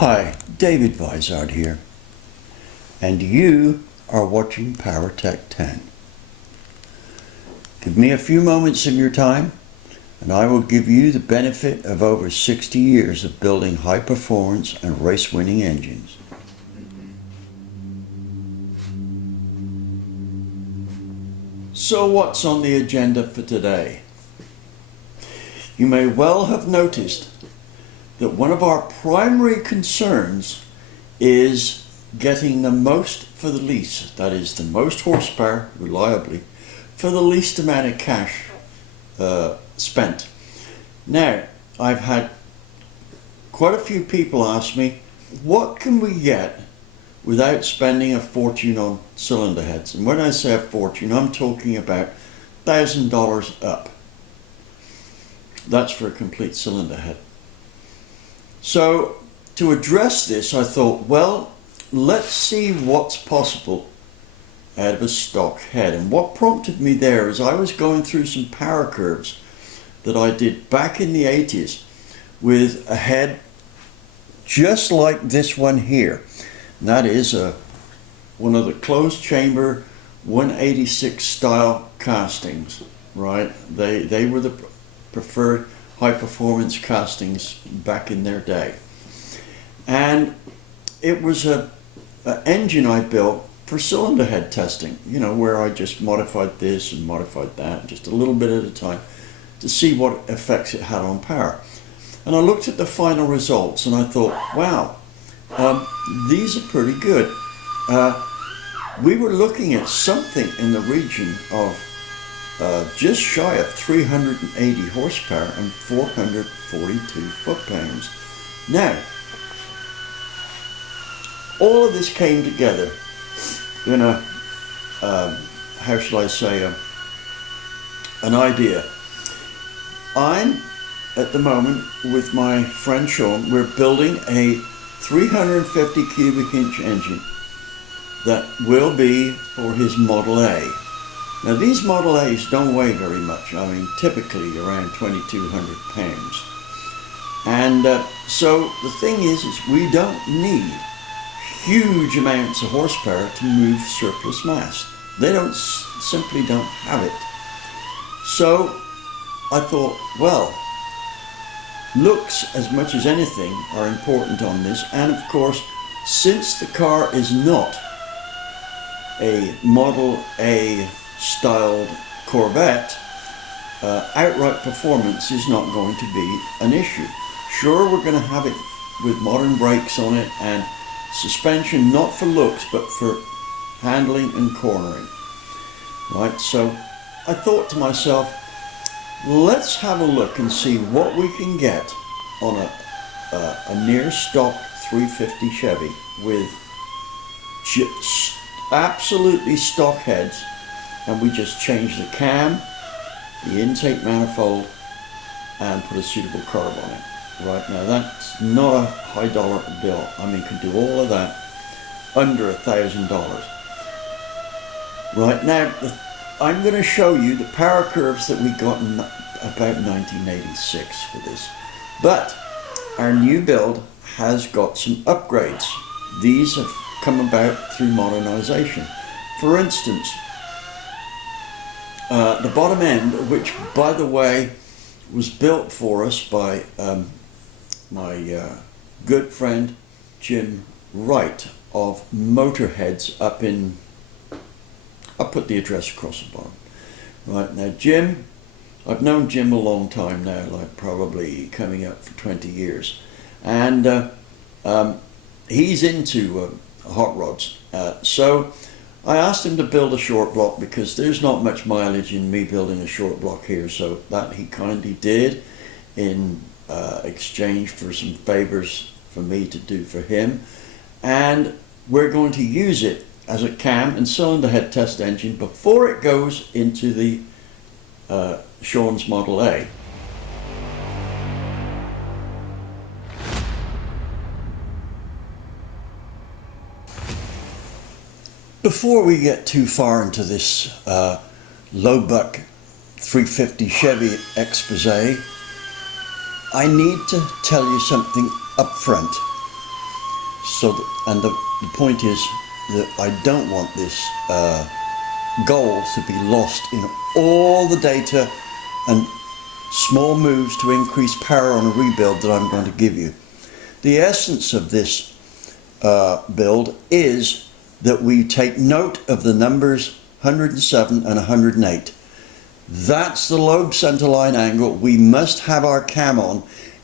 Hi, David Vizard here, and you are watching PowerTec 10. Give me a few moments of your time, and I will give you the benefit of over 60 years of building high performance and race-winning engines. So what's on the agenda for today? You may well have noticed that one of our primary concerns is getting the most for the least, that is the most horsepower reliably for the least amount of cash spent. Now, I've had quite a few people ask me, what can we get without spending a fortune on cylinder heads? And when I say a fortune, I'm talking about $1,000 up. That's for a complete cylinder head. So to address this, I thought, well, let's see what's possible out of a stock head. And what prompted me there is I was going through some power curves that I did back in the 80s with a head just like this one here. And that is one of the closed chamber 186 style castings, right? They were the preferred high performance castings back in their day. And it was an engine I built for cylinder head testing, you know, where I just modified this and modified that just a little bit at a time to see what effects it had on power. And I looked at the final results and I thought, wow, these are pretty good. We were looking at something in the region of just shy of 380 horsepower and 442 foot-pounds. Now, all of this came together in a, how shall I say, an idea. I'm, at the moment, with my friend Sean, we're building a 350 cubic inch engine that will be for his Model A. Now these Model A's don't weigh very much, I mean typically around 2,200 pounds. And so the thing is we don't need huge amounts of horsepower to move surplus mass. They simply don't have it. So I thought, well, looks as much as anything are important on this, and of course since the car is not a Model A styled Corvette, outright performance is not going to be an issue. Sure, we're going to have it with modern brakes on it and suspension, not for looks but for handling and cornering, right? So I thought to myself, let's have a look and see what we can get on a near stock 350 Chevy with just absolutely stock heads, and we just change the cam, the intake manifold, and put a suitable carb on it. Right, now that's not a high dollar bill. I mean, can do all of that under $1,000. Right, now I'm going to show you the power curves that we got in about 1986 for this. But our new build has got some upgrades. These have come about through modernization. For instance, the bottom end, which by the way was built for us by my good friend Jim Wright of Motorheads up in, I'll put the address across the bottom. Right, now Jim, I've known Jim a long time now, like probably coming up for 20 years, and he's into hot rods. So I asked him to build a short block because there's not much mileage in me building a short block here, so that he kindly did in exchange for some favors for me to do for him. And we're going to use it as a cam and cylinder head test engine before it goes into the Sean's Model A. Before we get too far into this low buck 350 Chevy expose, I need to tell you something up front. so that, and the point is that I don't want this goal to be lost in all the data and small moves to increase power on a rebuild that I'm going to give you. The essence of this build is that we take note of the numbers 107 and 108. That's the lobe centerline angle we must have our cam on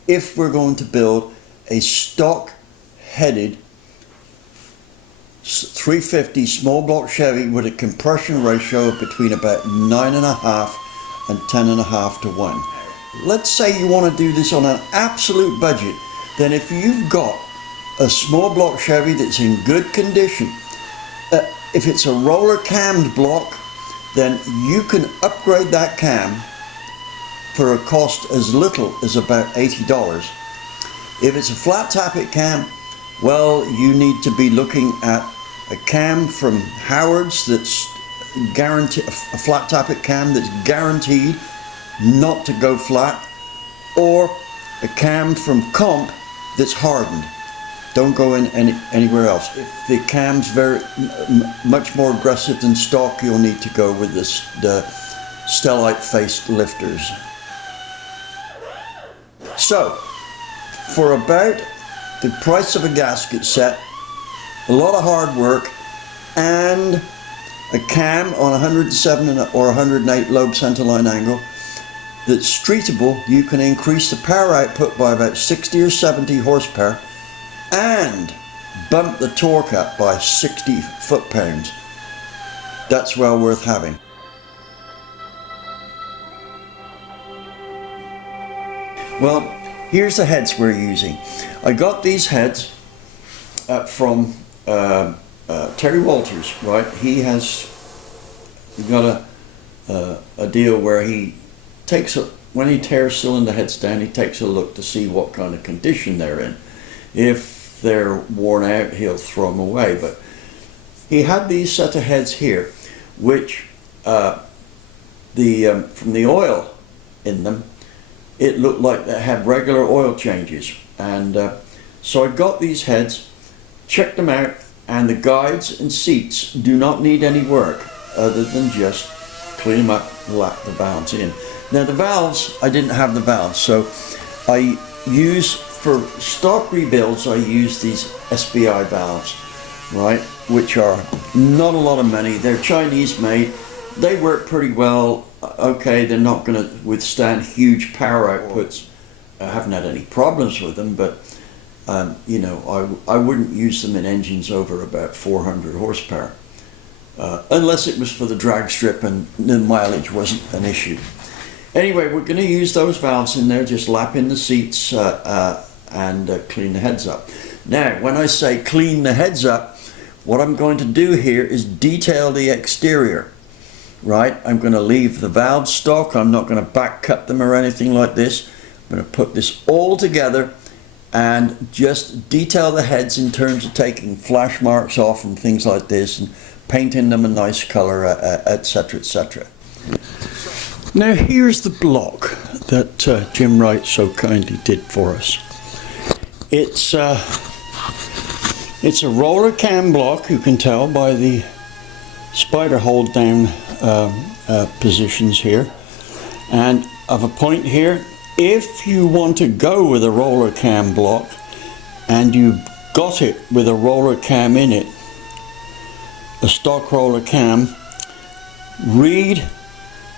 if we're going to build a stock headed 350 small block Chevy with a compression ratio of between about 9.5 and 10.5 to 1. Let's say you want to do this on an absolute budget. Then if you've got a small block Chevy that's in good condition, if it's a roller cammed block, then you can upgrade that cam for a cost as little as about $80. If it's a flat tappet cam, well, you need to be looking at a cam from Howard's that's guaranteed, a flat tappet cam that's guaranteed not to go flat, or a cam from Comp that's hardened. Don't go in anywhere else. If the cam's much more aggressive than stock, you'll need to go with the stellite faced lifters. So, for about the price of a gasket set, a lot of hard work, and a cam on 107 or 108 lobe centerline angle that's streetable, you can increase the power output by about 60 or 70 horsepower and bump the torque up by 60 foot-pounds. That's well worth having. Well, here's the heads we're using. I got these heads from Terry Walters, right? He has got a deal where he takes when he tears cylinder heads down, he takes a look to see what kind of condition they're in. If they're worn out, he'll throw them away. But he had these set of heads here, which from the oil in them, it looked like they had regular oil changes. And so I got these heads, checked them out, and the guides and seats do not need any work other than just clean them up and lap the valves in. Now the valves, I didn't have the valves, so I use, for stock rebuilds, I use these SBI valves, right, which are not a lot of money. They're Chinese made. They work pretty well. Okay, they're not going to withstand huge power outputs. I haven't had any problems with them, but you know, I wouldn't use them in engines over about 400 horsepower, unless it was for the drag strip and the mileage wasn't an issue. Anyway, we're going to use those valves in there, just lap in the seats and clean the heads up. Now, when I say clean the heads up, what I'm going to do here is detail the exterior, right? I'm going to leave the valves stock. I'm not going to back cut them or anything like this. I'm going to put this all together and just detail the heads in terms of taking flash marks off and things like this and painting them a nice color, etc., etc. Now here's the block that Jim Wright so kindly did for us. It's a roller cam block, you can tell by the spider hold down positions here, and of a point here. If you want to go with a roller cam block and you got it with a roller cam in it, a stock roller cam, read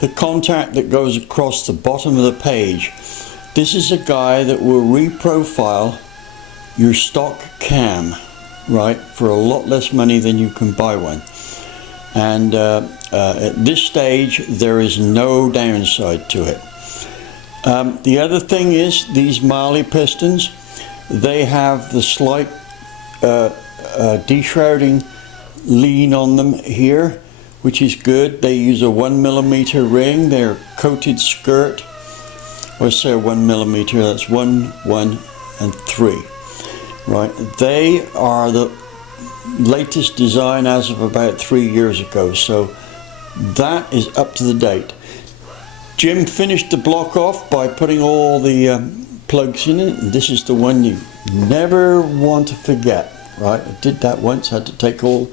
the contact that goes across the bottom of the page. This is a guy that will reprofile your stock cam, right, for a lot less money than you can buy one. And at this stage there is no downside to it. The other thing is these Marley pistons, they have the slight deshrouding lean on them here, which is good. They use a 1mm ring. They're coated skirt. I say 1mm, that's 1, 1 and 3. Right, they are the latest design as of about 3 years ago, so that is up to the date. Jim finished the block off by putting all the plugs in it, and this is the one you never want to forget. right? I did that once, had to take all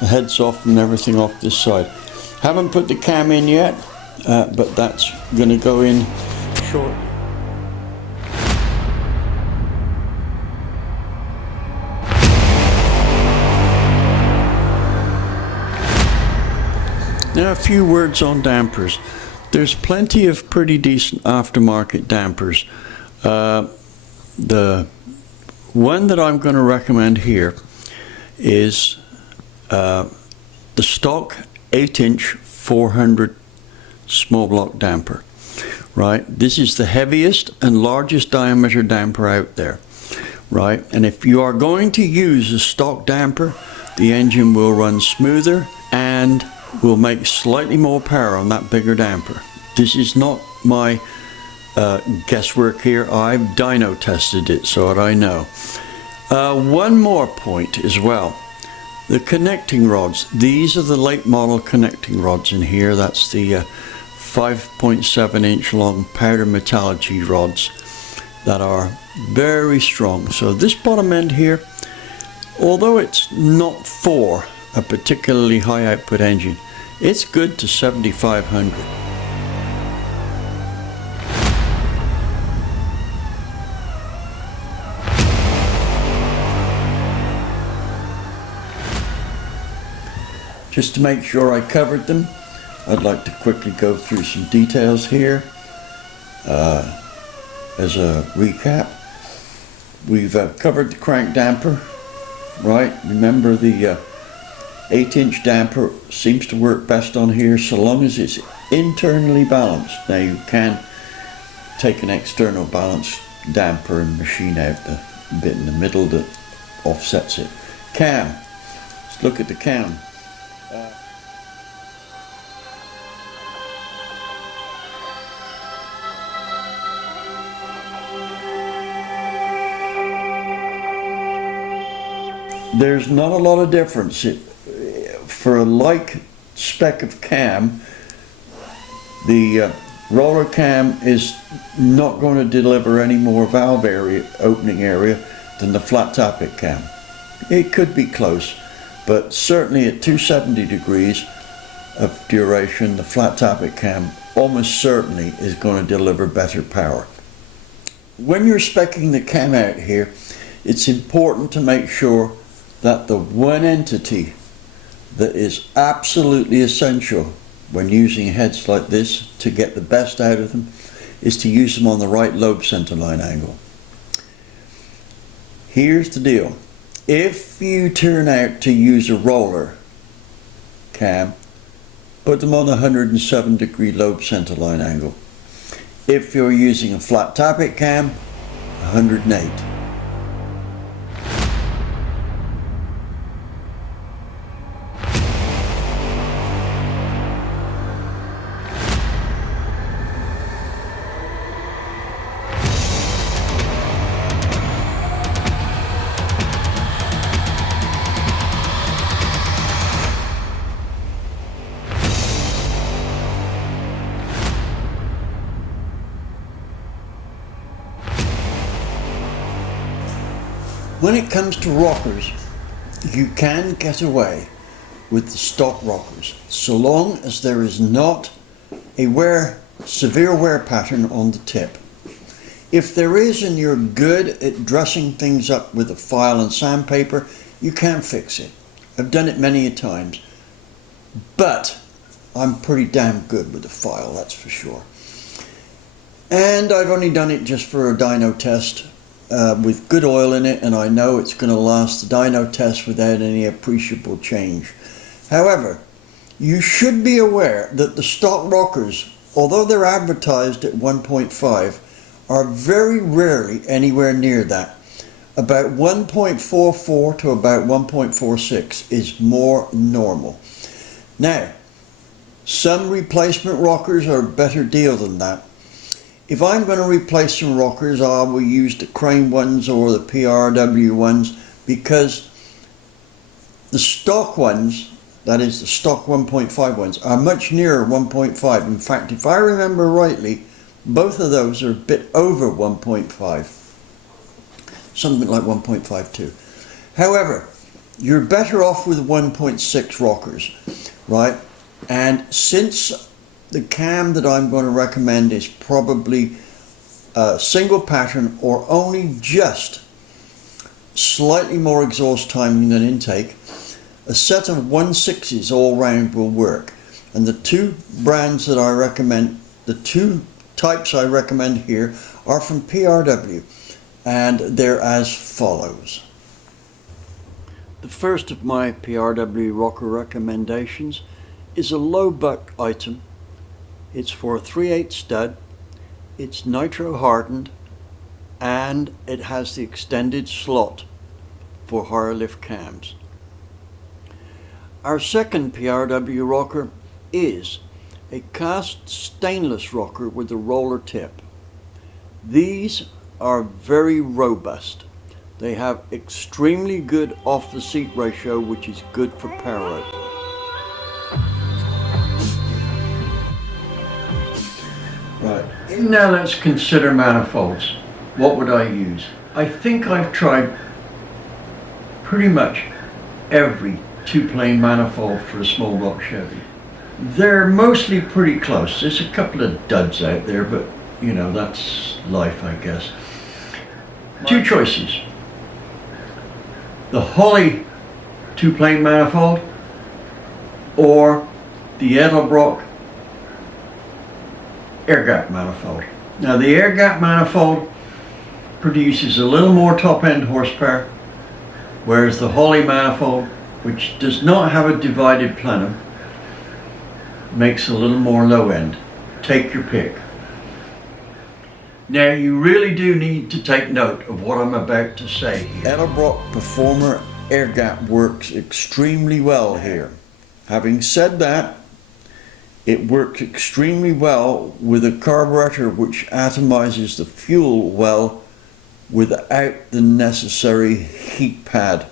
the heads off and everything off this side. Haven't put the cam in yet, but that's going to go in shortly. Now a few words on dampers. There's plenty of pretty decent aftermarket dampers. The one that I'm going to recommend here is the stock 8-inch 400 small block damper. Right, this is the heaviest and largest diameter damper out there. Right, and if you are going to use a stock damper, the engine will run smoother and will make slightly more power on that bigger damper. This is not my guesswork here. I've dyno tested it so that I know. One more point as well. The connecting rods. These are the late model connecting rods in here. That's the 5.7 inch long powder metallurgy rods that are very strong. So this bottom end here, although it's not for a particularly high output engine, it's good to 7,500. Just to make sure I covered them, I'd like to quickly go through some details here. As a recap, we've covered the crank damper, right? Remember the 8-inch damper seems to work best on here so long as it's internally balanced. Now you can take an external balanced damper and machine out the bit in the middle that offsets it. Cam, let's look at the cam. There's not a lot of difference. For a like spec of cam, the roller cam is not going to deliver any more valve area, opening area, than the flat tappet cam. It could be close, but certainly at 270 degrees of duration, the flat tappet cam almost certainly is going to deliver better power. When you're speccing the cam out here, it's important to make sure that the one entity that is absolutely essential when using heads like this to get the best out of them is to use them on the right lobe centerline angle. Here's the deal. If you turn out to use a roller cam, put them on a 107 degree lobe centerline angle. If you're using a flat tappet cam, 108. When it comes to rockers, you can get away with the stock rockers so long as there is not a severe wear pattern on the tip. If there is and you're good at dressing things up with a file and sandpaper, you can fix it. I've done it many a times, but I'm pretty damn good with a file, that's for sure. And I've only done it just for a dyno test with good oil in it, and I know it's going to last the dyno test without any appreciable change. However, you should be aware that the stock rockers, although they're advertised at 1.5, are very rarely anywhere near that. About 1.44 to about 1.46 is more normal. Now, some replacement rockers are a better deal than that. If I'm going to replace some rockers, I will use the Crane ones or the PRW ones, because the stock ones, that is the stock 1.5 ones, are much nearer 1.5. In fact, if I remember rightly, both of those are a bit over 1.5. Something like 1.52. However, you're better off with 1.6 rockers, right? And since the cam that I'm going to recommend is probably a single pattern or only just slightly more exhaust timing than intake, a set of 1.6s all round will work. And the two brands that I recommend, the two types I recommend here are from PRW, and they're as follows. The first of my PRW rocker recommendations is a low buck item. It's for a 3/8 stud, it's nitro hardened, and it has the extended slot for higher lift cams. Our second PRW rocker is a cast stainless rocker with a roller tip. These are very robust. They have extremely good off the seat ratio, which is good for power output. Right, now let's consider manifolds. What would I use? I think I've tried pretty much every two-plane manifold for a small block Chevy. They're mostly pretty close. There's a couple of duds out there, but you know, that's life, I guess. Two choices. The Holley two-plane manifold or the Edelbrock air gap manifold. Now the air gap manifold produces a little more top-end horsepower, whereas the Holley manifold, which does not have a divided plenum, makes a little more low end. Take your pick. Now you really do need to take note of what I'm about to say here. Edelbrock Performer air gap works extremely well here. Having said that, it works extremely well with a carburetor which atomizes the fuel well without the necessary heat pad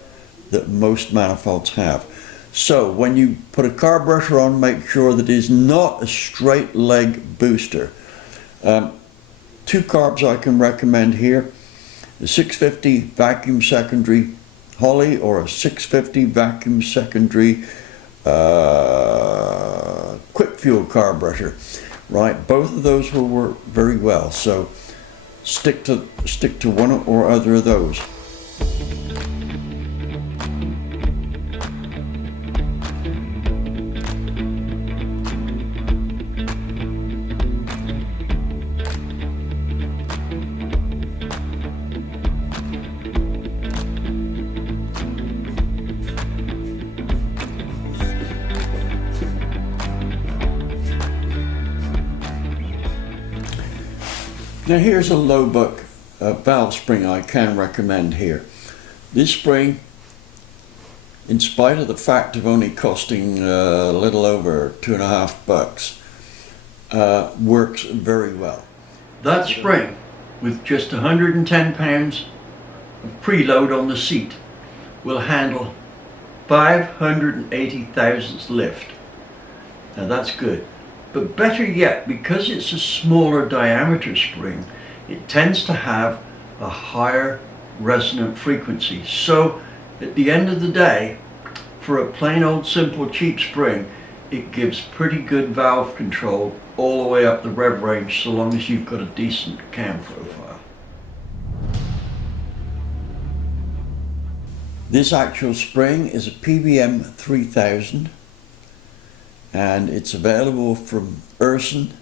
that most manifolds have. So when you put a carburetor on, make sure that it is not a straight leg booster. Two carbs I can recommend here: a 650 vacuum secondary Holley or a 650 vacuum secondary quick fuel carburetor. Right, both of those will work very well. So stick to one or other of those. Now here's a low buck valve spring I can recommend here. This spring, in spite of the fact of only costing a little over $2.50, works very well. That spring, with just 110 pounds of preload on the seat, will handle 580 thousandths lift. Now that's good. But better yet, because it's a smaller diameter spring, it tends to have a higher resonant frequency. So at the end of the day, for a plain old simple cheap spring, it gives pretty good valve control all the way up the rev range, so long as you've got a decent cam profile. This actual spring is a PBM 3000. And it's available from Urson,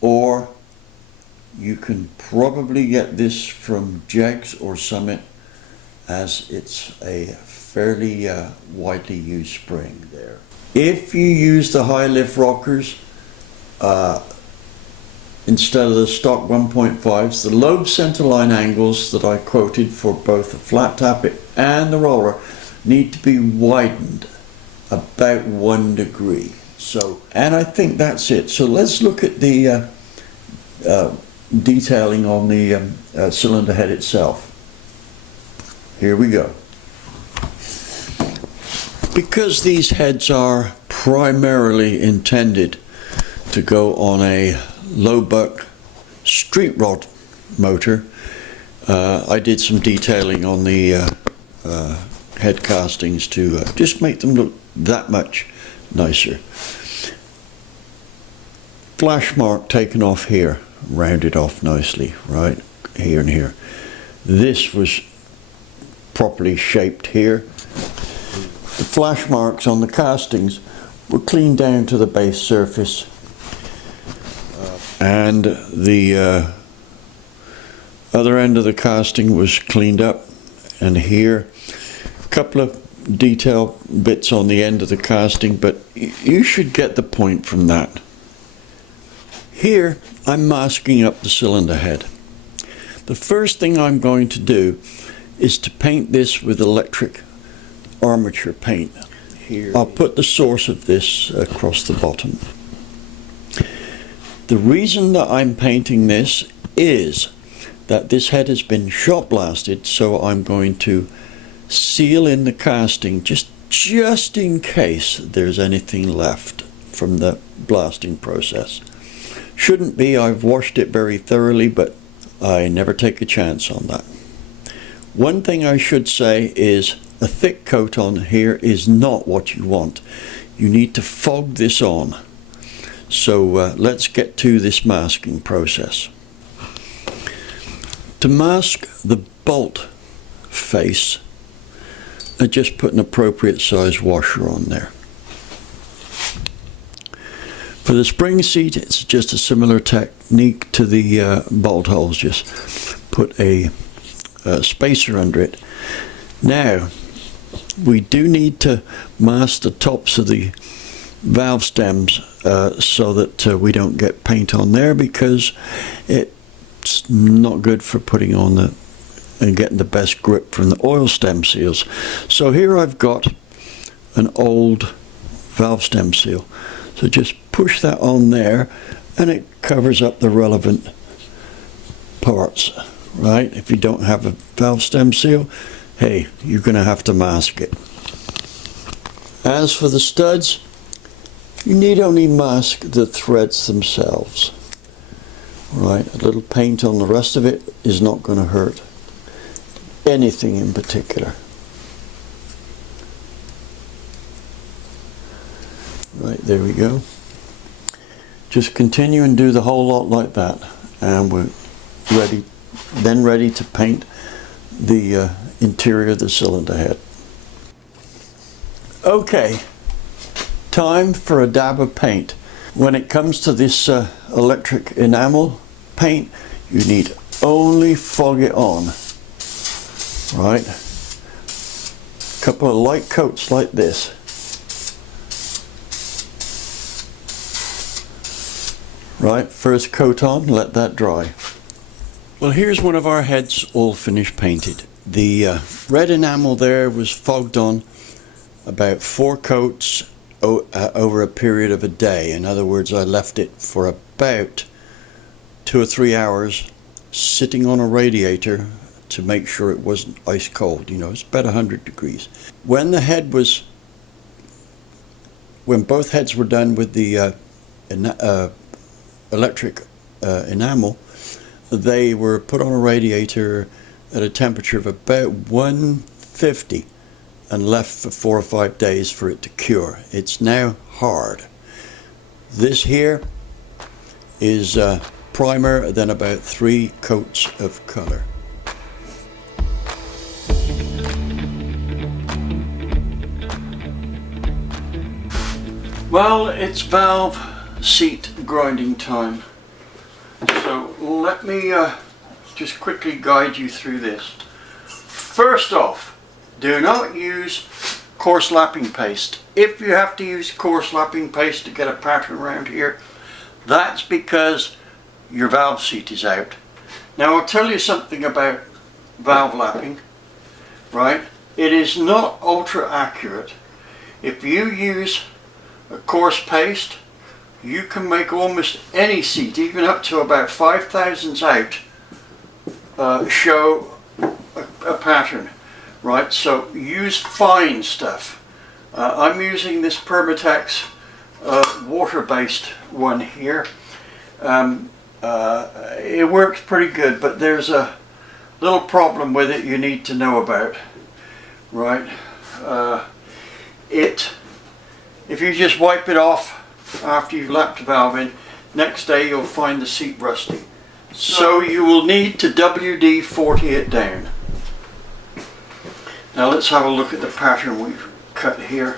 or you can probably get this from Jegs or Summit, as it's a fairly widely used spring there. If you use the high lift rockers instead of the stock 1.5s, the lobe centerline angles that I quoted for both the flat tap and the roller need to be widened about 1 degree. So, and I think that's it. So let's look at the detailing on the cylinder head itself. Here we go. Because these heads are primarily intended to go on a low buck street rod motor, I did some detailing on the head castings to just make them look that much nicer. Flash mark taken off here, rounded off nicely, right here and here. This was properly shaped here. The flash marks on the castings were cleaned down to the base surface, and the other end of the casting was cleaned up, and here a couple of detail bits on the end of the casting, but you should get the point from that. Here I'm masking up the cylinder head. The first thing I'm going to do is to paint this with electric armature paint. Here I'll put the source of this across the bottom. The reason that I'm painting this is that this head has been shot blasted, so I'm going to seal in the casting just in case there's anything left from the blasting process. Shouldn't be. I've washed it very thoroughly, but I never take a chance on that. One thing I should say is a thick coat on here is not what you want. You need to fog this on. So let's get to this masking process. To mask the bolt face, I just put an appropriate size washer on there. For the spring seat, it's just a similar technique to the bolt holes. Just put a spacer under it. Now, we do need to mask the tops of the valve stems so that we don't get paint on there, because it's not good for putting on and getting the best grip from the oil stem seals. So here I've got an old valve stem seal. So just push that on there and it covers up the relevant parts, right? If you don't have a valve stem seal, hey, you're going to have to mask it. As for the studs, you need only mask the threads themselves. Right, a little paint on the rest of it is not going to hurt anything in particular. Right, there we go. Just continue and do the whole lot like that, and we're ready to paint the interior of the cylinder head. Okay, time for a dab of paint. When it comes to this electric enamel paint, you need only fog it on. Right, a couple of light coats like this. Right, first coat on, let that dry. Well, here's one of our heads all finished painted. The red enamel there was fogged on about 4 coats over a period of a day. In other words, I left it for about 2 or 3 hours sitting on a radiator to make sure it wasn't ice cold. You know, it's about 100 degrees. When both heads were done with the electric enamel, they were put on a radiator at a temperature of about 150 and left for 4 or 5 days for it to cure. It's now hard. This here is primer, then about 3 coats of color. Well, it's valve seat grinding time. So let me just quickly guide you through this. First off, do not use coarse lapping paste. If you have to use coarse lapping paste to get a pattern around here, that's because your valve seat is out. Now I'll tell you something about valve lapping, right? It is not ultra accurate. If you use a coarse paste, you can make almost any seat, even up to about 5 thousandths out, show a pattern. Right, so use fine stuff. I'm using this Permatex water-based one here. It works pretty good, but there's a little problem with it you need to know about. right? If you just wipe it off after you've lapped the valve in, next day you'll find the seat rusty. So you will need to WD-40 it down. Now let's have a look at the pattern we've cut here.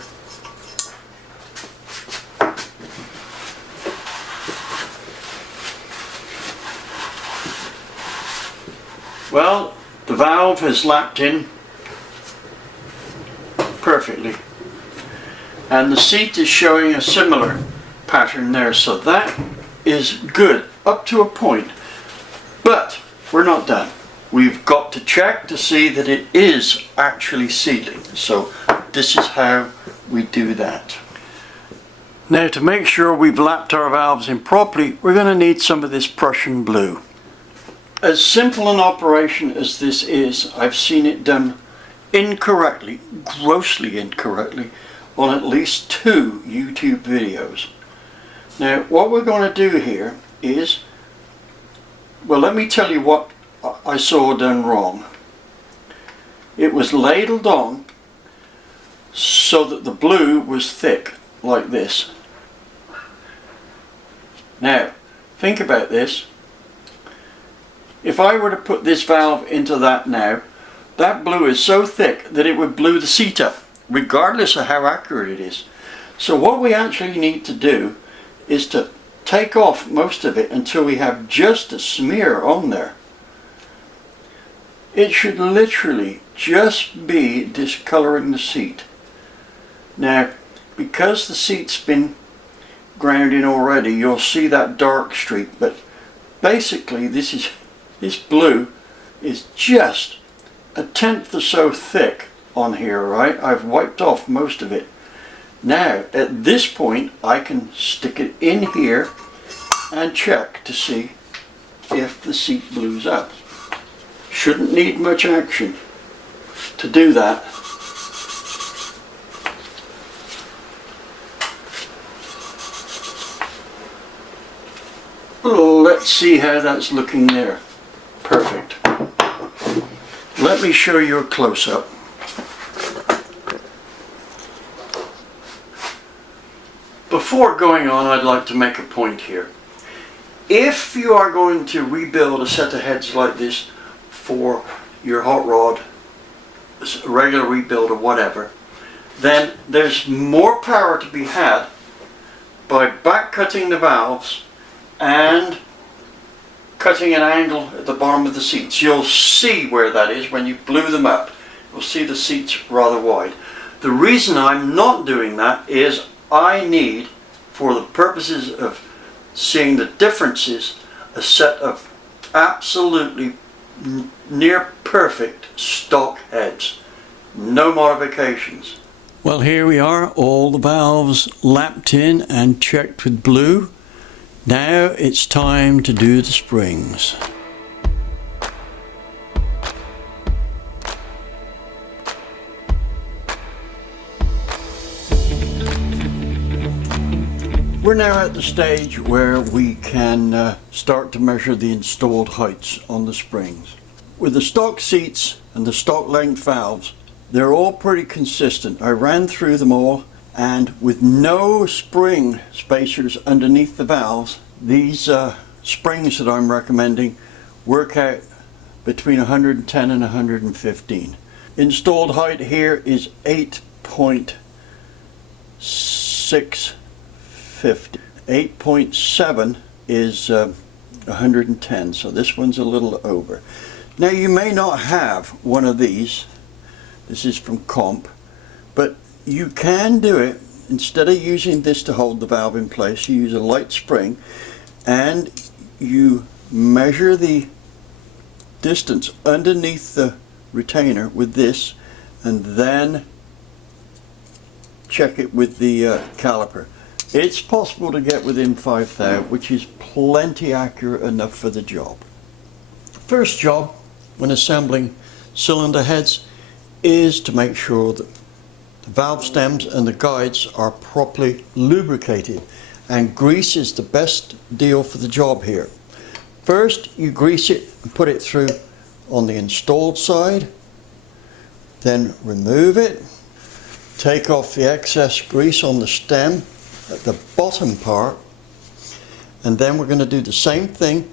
Well, the valve has lapped in perfectly, and the seat is showing a similar pattern there, so that is good up to a point. But we're not done. We've got to check to see that it is actually sealing. So this is how we do that. Now, to make sure we've lapped our valves in properly, we're going to need some of this Prussian blue. As simple an operation as this is, I've seen it done incorrectly, grossly incorrectly, on at least 2 YouTube videos. Now, what we're going to do here is, well, let me tell you what I saw done wrong. It was ladled on so that the blue was thick, like this. Now, think about this. If I were to put this valve into that now, that blue is so thick that it would blue the seat up, regardless of how accurate it is. So what we actually need to do is to take off most of it until we have just a smear on there. It should literally just be discoloring the seat. Now, because the seat's been ground in already, you'll see that dark streak, but basically this blue is just a tenth or so thick on here, right? I've wiped off most of it. Now, at this point, I can stick it in here and check to see if the seat blues up. Shouldn't need much action to do that. Let's see how that's looking there. Perfect. Let me show you a close-up. Before going on, I'd like to make a point here. If you are going to rebuild a set of heads like this for your hot rod, a regular rebuild or whatever, then there's more power to be had by back cutting the valves and cutting an angle at the bottom of the seats. You'll see where that is when you blew them up. You'll see the seats rather wide. The reason I'm not doing that is I need, for the purposes of seeing the differences, a set of absolutely near perfect stock heads. No modifications. Well, here we are, all the valves lapped in and checked with blue. Now it's time to do the springs. We're now at the stage where we can start to measure the installed heights on the springs. With the stock seats and the stock length valves, they're all pretty consistent. I ran through them all, and with no spring spacers underneath the valves, these springs that I'm recommending work out between 110 and 115. Installed height here is 8.650. 8.7 is 110, so this one's a little over. Now, you may not have one of these. This is from Comp, but you can do it. Instead of using this to hold the valve in place, you use a light spring and you measure the distance underneath the retainer with this, and then check it with the caliper. It's possible to get within 5 thou, which is plenty accurate enough for the job. First job when assembling cylinder heads is to make sure that the valve stems and the guides are properly lubricated, and grease is the best deal for the job here. First, you grease it and put it through on the installed side Then remove it, take off the excess grease on the stem at the bottom part, and then we're going to do the same thing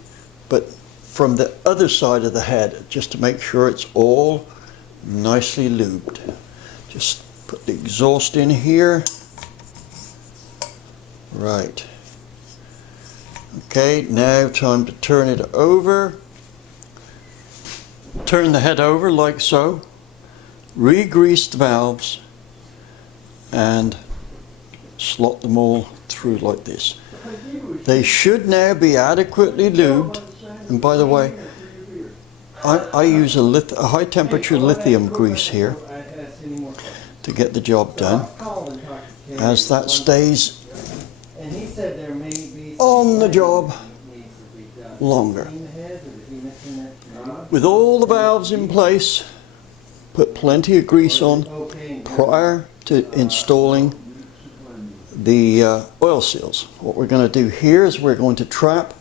but from the other side of the head, just to make sure it's all nicely lubed. Just put the exhaust in here. Right. Okay, now time to turn it over. Turn the head over like so. Re-grease the valves and slot them all through like this. They should now be adequately lubed. And by the way, I use a high temperature lithium grease here to get the job done, as that stays on the job longer. With all the valves in place, put plenty of grease on prior to installing the oil seals. What we're going to do here is we're going to trap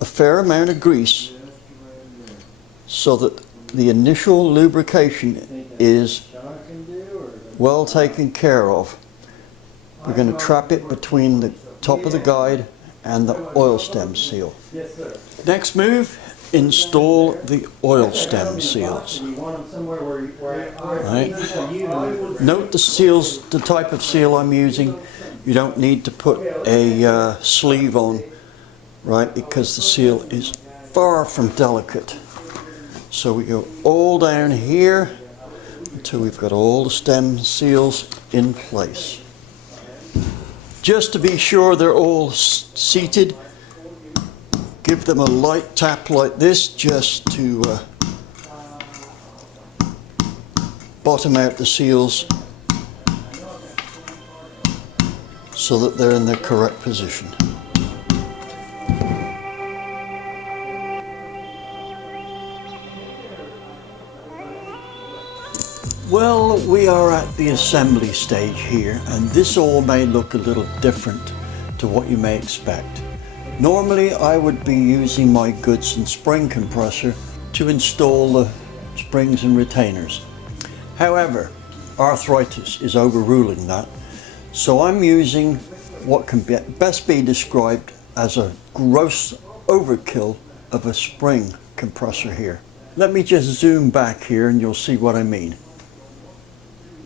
a fair amount of grease so that the initial lubrication is well taken care of. We're going to trap it between the top of the guide and the oil stem seal. Next move, install the oil stem seals. Right. Note the seals, the type of seal I'm using. You don't need to put a sleeve on, right, because the seal is far from delicate. So we go all down here until we've got all the stem seals in place. Just to be sure they're all seated, give them a light tap like this just to bottom out the seals so that they're in their correct position. Well, we are at the assembly stage here, and this all may look a little different to what you may expect. Normally I would be using my Goodson spring compressor to install the springs and retainers. However, arthritis is overruling that, so I'm using what can best be described as a gross overkill of a spring compressor here. Let me just zoom back here and you'll see what I mean.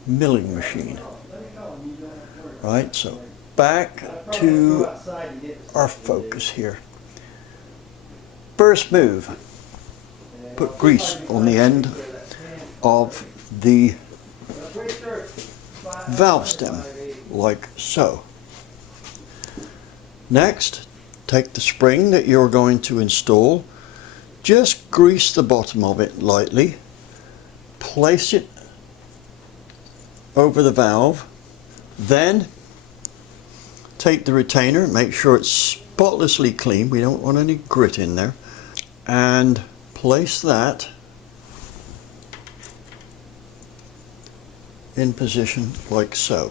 Milling machine. Right, so back to our focus here. First move, put grease on the end of the valve stem, like so. Next, take the spring that you're going to install, just grease the bottom of it lightly, place it over the valve, then take the retainer, make sure it's spotlessly clean, we don't want any grit in there, and place that in position like so.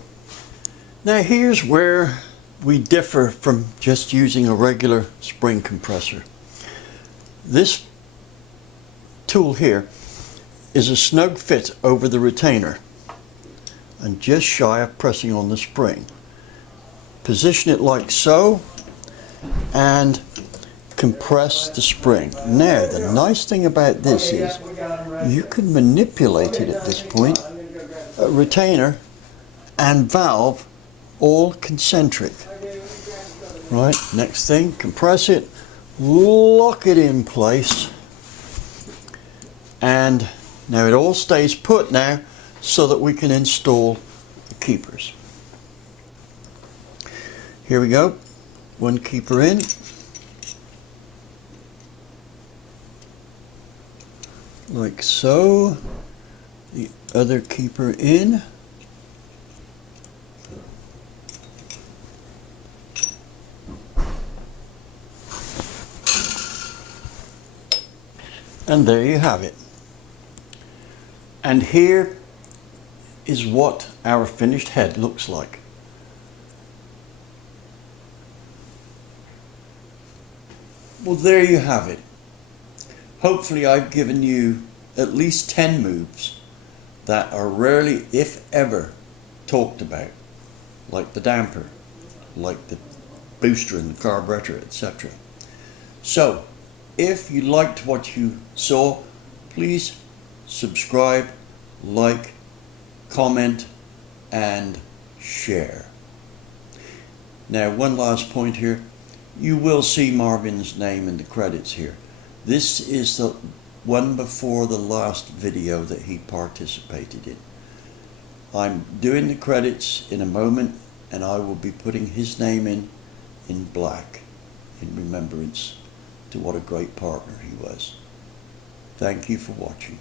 Now here's where we differ from just using a regular spring compressor. This tool here is a snug fit over the retainer and just shy of pressing on the spring. Position it like so and compress the spring. Now the nice thing about this is you can manipulate it at this point. A retainer and valve all concentric. Right, next thing, compress it, lock it in place, and now it all stays put now so that we can install the keepers. Here we go, one keeper in, like so, the other keeper in, and there you have it. And here is what our finished head looks like. Well, there you have it. Hopefully I've given you at least 10 moves that are rarely, if ever, talked about, like the damper, like the booster and the carburetor, etc. So, if you liked what you saw, please subscribe, like, comment, and share. Now, one last point here. You will see Marvin's name in the credits here. This is the one before the last video that he participated in. I'm doing the credits in a moment, and I will be putting his name in black in remembrance to what a great partner he was. Thank you for watching.